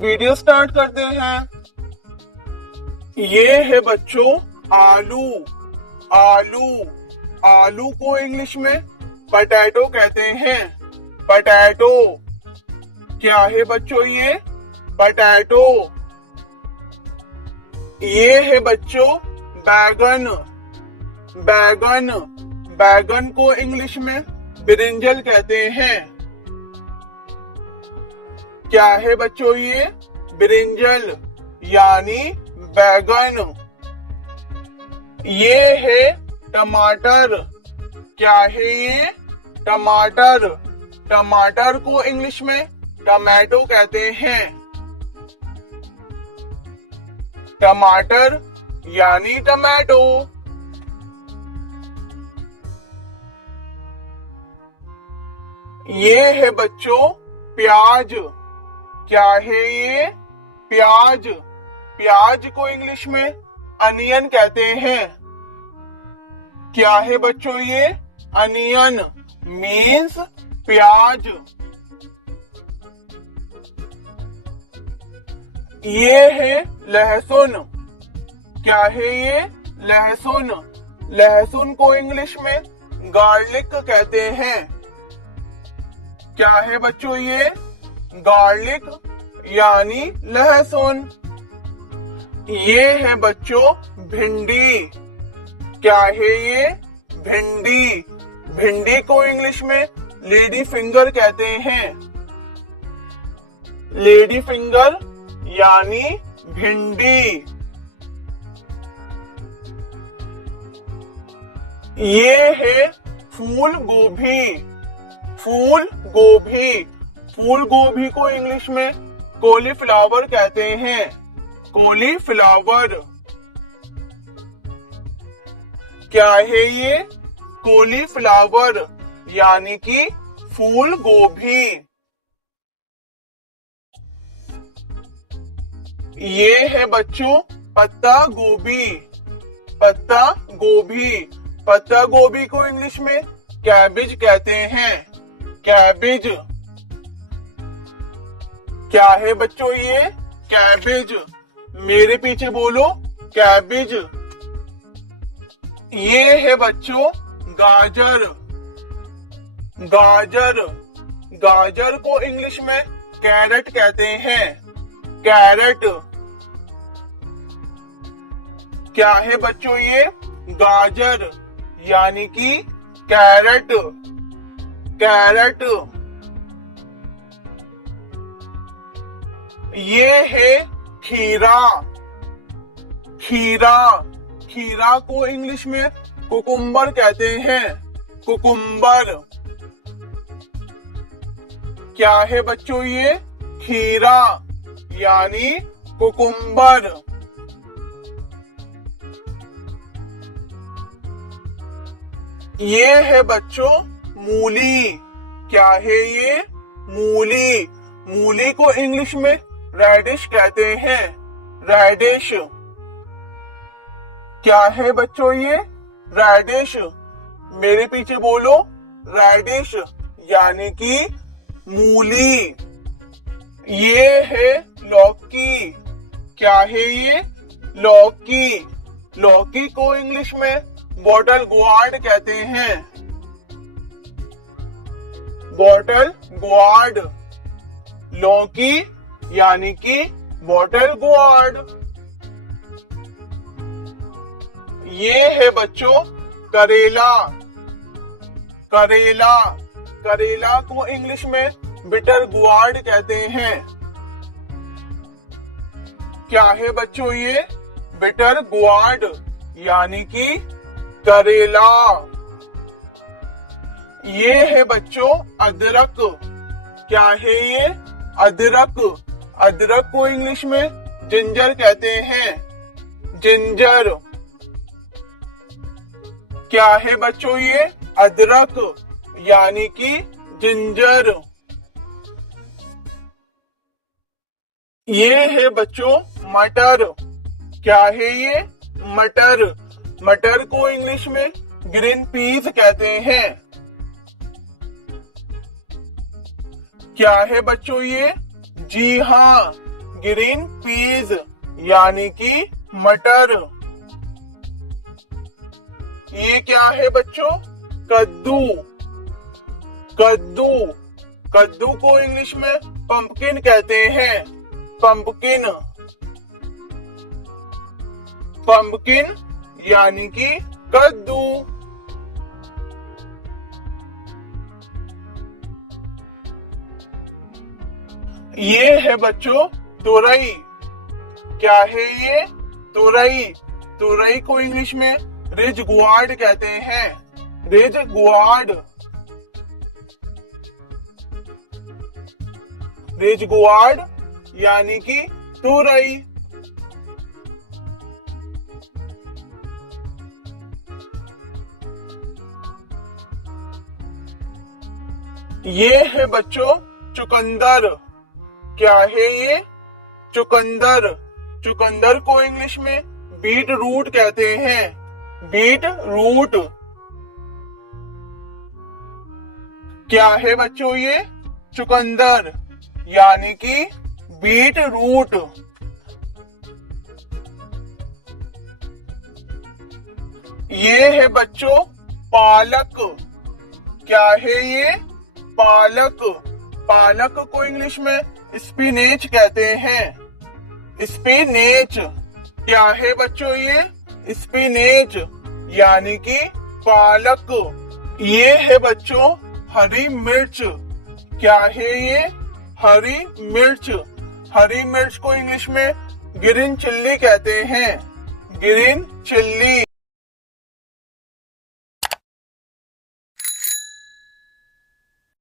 Video start करते हैं। ये है बच्चों आलू। आलू आलू को इंग्लिश में पटैटो कहते हैं। पटैटो क्या है बच्चों? ये पटैटो। ये है बच्चों बैगन। बैगन बैगन को इंग्लिश में ब्रिंजल कहते हैं। क्या है बच्चों? ये ब्रिंजल यानी बैगन। ये है टमाटर। क्या है ये? टमाटर। टमाटर को इंग्लिश में टमाटो कहते हैं। टमाटर यानी टमाटो। ये है बच्चों प्याज। क्या है ये? प्याज। प्याज को इंग्लिश में अनियन कहते हैं। क्या है बच्चों ये? अनियन मीन्स प्याज। ये है लहसुन। क्या है ये? लहसुन। लहसुन को इंग्लिश में गार्लिक कहते हैं। क्या है बच्चों ये? गार्लिक यानी लहसुन। ये है बच्चों भिंडी। क्या है ये? भिंडी। भिंडी को इंग्लिश में लेडी फिंगर कहते हैं। लेडी फिंगर यानी भिंडी। ये है फूल गोभी। फूल गोभी। फूल गोभी को इंग्लिश में कॉलीफ्लावर कहते हैं। कॉलीफ्लावर। क्या है ये? कॉलीफ्लावर यानी कि फूल गोभी। ये है बच्चों पत्ता गोभी। पत्ता गोभी। पत्ता गोभी को इंग्लिश में कैबिज कहते हैं। कैबिज। क्या है बच्चों ये? कैबिज। मेरे पीछे बोलो कैबिज। ये है बच्चों गाजर। गाजर। गाजर को इंग्लिश में कैरेट कहते हैं। कैरेट। क्या है बच्चों ये? गाजर यानी कि कैरेट। कैरेट। ये है खीरा। खीरा। खीरा को इंग्लिश में कुकुम्बर कहते हैं। कुकुम्बर। क्या है बच्चों ये? खीरा यानी कुकुम्बर। ये है बच्चों मूली। क्या है ये? मूली। मूली को इंग्लिश में रेडिश कहते हैं। रेडिश। क्या है बच्चों ये? रेडिश। मेरे पीछे बोलो रेडिश यानी कि मूली। ये है लौकी। क्या है ये? लौकी। लौकी को इंग्लिश में बॉटल गुआर्ड कहते हैं। बॉटल गुआर्ड। लौकी यानी कि बॉटल गुआर्ड। ये है बच्चों करेला। करेला। करेला को इंग्लिश में बिटर गुआर्ड कहते हैं। क्या है बच्चों ये? बिटर गुआर्ड यानी कि करेला। ये है बच्चों अदरक। क्या है ये? अदरक। अदरक को इंग्लिश में जिंजर कहते हैं। जिंजर। क्या है बच्चों ये? अदरक यानी कि जिंजर। ये है बच्चों मटर। क्या है ये? मटर। मटर को इंग्लिश में ग्रीन पीस कहते हैं। क्या है बच्चों ये? जी हाँ, ग्रीन पीज यानी कि मटर। ये क्या है बच्चों? कद्दू। कद्दू, कद्दू को इंग्लिश में पंपकिन कहते हैं। पंपकिन, पंपकिन यानी कि कद्दू। ये है बच्चों तुरई। क्या है ये? तुरई। तुरई को इंग्लिश में रिजगुआर्ड कहते हैं। रिजगुआर्ड, रिजगुआर्ड यानी कि तुरई। ये है बच्चों चुकंदर। क्या है ये? चुकंदर। चुकंदर को इंग्लिश में बीट रूट कहते हैं। Beetroot. क्या है बच्चों ये? चुकंदर यानी कि बीट रूट। ये है बच्चों पालक। क्या है ये? पालक। पालक को इंग्लिश में स्पिनेच कहते हैं। स्पिनेच। क्या है बच्चों ये? स्पिनेच यानी कि पालक। ये है बच्चों हरी मिर्च। क्या है ये? हरी मिर्च। हरी मिर्च को इंग्लिश में ग्रीन चिल्ली कहते हैं। Green chilli.